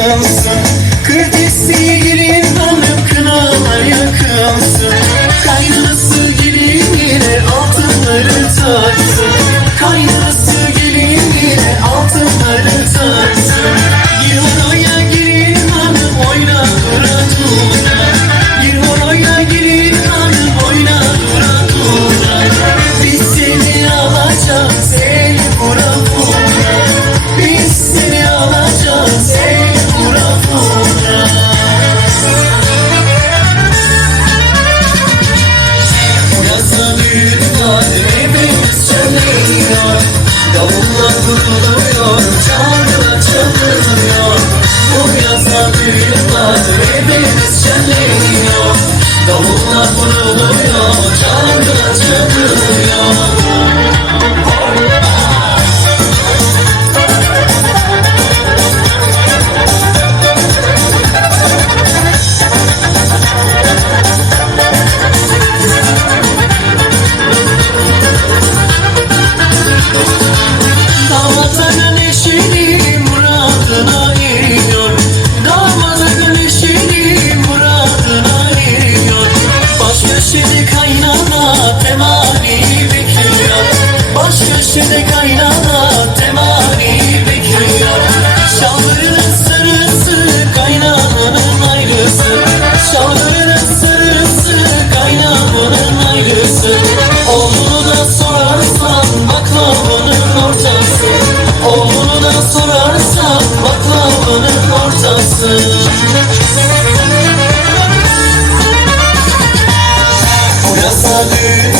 yakılsın Kırdık sevgilin hanım kınalar yakılsın Kaynanası gelinine altınları taksın. Kaynanası Vuruluyor Çağrılar çalınıyor Bu yazda düğün var Evimiz şenleniyor Davullar vuruluyor Çağrılar köşede kaynana temali bekliyor Şalvarının sarısı kaynananın ayrısı Şalvarının sarısı kaynananın ayrısı Oğlunu da sorarsan baklavanın ortası. Oğlunu da sorarsan baklavanın ortası. Bu yasa düğün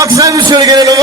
Aksan Müslü'ye gelelim.